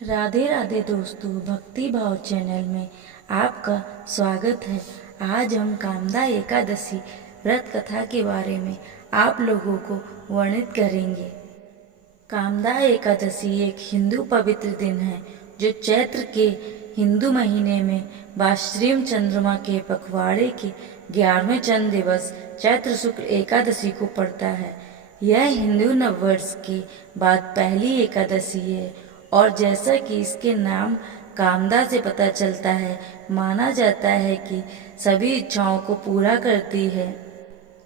राधे राधे दोस्तों, भक्ति भाव चैनल में आपका स्वागत है। आज हम कामदा एकादशी व्रत कथा के बारे में आप लोगों को वर्णित करेंगे। कामदा एकादशी एक हिंदू पवित्र दिन है जो चैत्र के हिंदू महीने में बाश्रीम चंद्रमा के पखवाड़े के 11वें चंद्र दिवस चैत्र शुक्ल एकादशी को पड़ता है। यह हिंदू नववर्ष के बाद पहली एकादशी है और जैसा कि इसके नाम कामदा से पता चलता है, माना जाता है कि सभी इच्छाओं को पूरा करती है।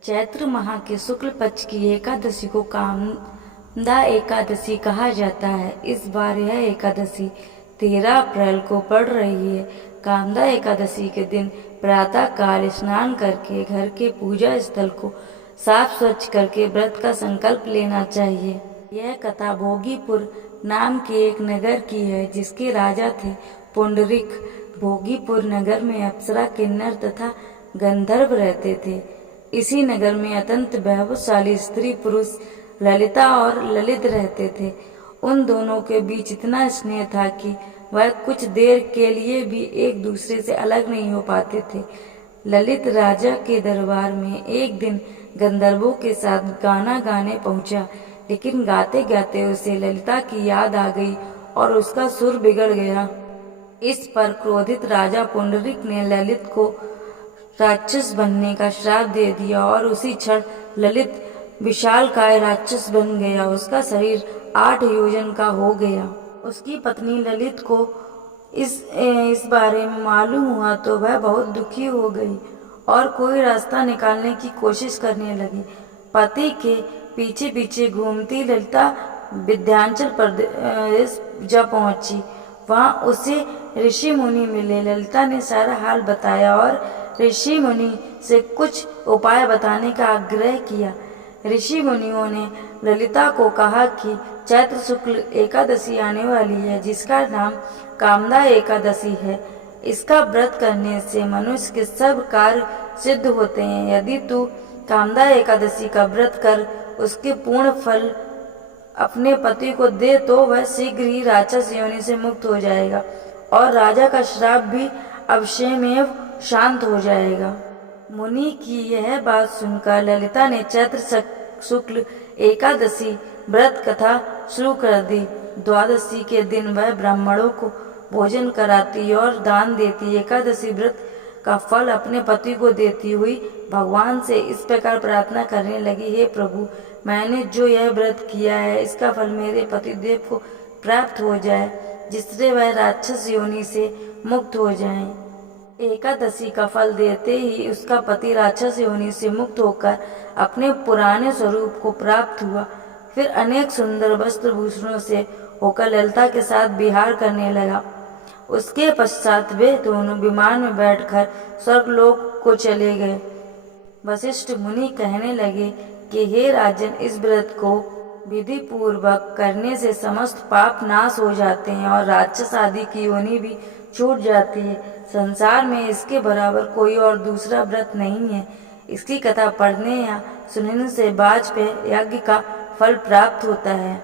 चैत्र माह के शुक्ल पक्ष की एकादशी को कामदा एकादशी कहा जाता है। इस बार यह एकादशी 13 अप्रैल को पड़ रही है। कामदा एकादशी के दिन प्रातः काल स्नान करके घर के पूजा स्थल को साफ स्वच्छ करके व्रत का संकल्प लेना चाहिए। यह कथा भोगीपुर नाम के एक नगर की है जिसके राजा थे पुंडरीक। भोगीपुर नगर में अप्सरा, किन्नर तथा गंधर्व रहते थे। इसी नगर में अत्यंत वैभवशाली स्त्री पुरुष ललिता और ललित रहते थे। उन दोनों के बीच इतना स्नेह था कि वह कुछ देर के लिए भी एक दूसरे से अलग नहीं हो पाते थे। ललित राजा के दरबार में एक दिन गंधर्वों के साथ गाना गाने पहुंचा, लेकिन गाते गाते उसे ललिता की याद आ गई और उसका सुर बिगड़ गया। इस पर क्रोधित राजा पुंडरीक ने ललित को राक्षस बनने का श्राप दे दिया और उसी क्षण ललित विशालकाय राक्षस बन गया। उसका शरीर 8 योजन का हो गया। उसकी पत्नी ललित को इस बारे में मालूम हुआ तो वह बहुत दुखी हो गई और कोई रास्ता निकालने की कोशिश करने लगी। पति के पीछे पीछे घूमती ललिता विंध्याचल प्रदेश जा पहुंची। वहां उसे ऋषि मुनि मिले। ललिता ने सारा हाल बताया और ऋषि मुनि से कुछ उपाय बताने का आग्रह किया। ऋषि मुनियों ने ललिता को कहा कि चैत्र शुक्ल एकादशी आने वाली है जिसका नाम कामदा एकादशी है। इसका व्रत करने से मनुष्य के सब कार्य सिद्ध होते हैं। यदि तू कामदा एकादशी का व्रत कर उसके पूर्ण फल अपने पति को दे तो वह शीघ्र ही राक्षस योनि से मुक्त हो जाएगा और राजा का श्राप भी अवश्यमेव शांत हो जाएगा। मुनि की यह बात सुनकर ललिता ने चैत्र शुक्ल एकादशी व्रत कथा शुरू कर दी। द्वादशी के दिन वह ब्राह्मणों को भोजन कराती और दान देती। एकादशी व्रत का फल अपने पति को देती हुई भगवान से इस प्रकार प्रार्थना करने लगी, हे प्रभु, मैंने जो यह व्रत किया है इसका फल मेरे पतिदेव को प्राप्त हो जाए जिससे वह राक्षस योनि से मुक्त हो जाएं। एकादशी का फल देते ही उसका पति राक्षस योनि से मुक्त होकर अपने पुराने स्वरूप को प्राप्त हुआ। फिर अनेक सुंदर वस्त्र भूषणों से होकर ललिता के साथ विहार करने लगा। उसके पश्चात वे दोनों विमान में बैठकर स्वर्गलोक को चले गए। वशिष्ठ मुनि कहने लगे कि हे राजन, इस व्रत को विधि पूर्वक करने से समस्त पाप नाश हो जाते हैं और राक्षस आदि की योनि भी छूट जाती है। संसार में इसके बराबर कोई और दूसरा व्रत नहीं है। इसकी कथा पढ़ने या सुनने से वाजपेय यज्ञ का फल प्राप्त होता है।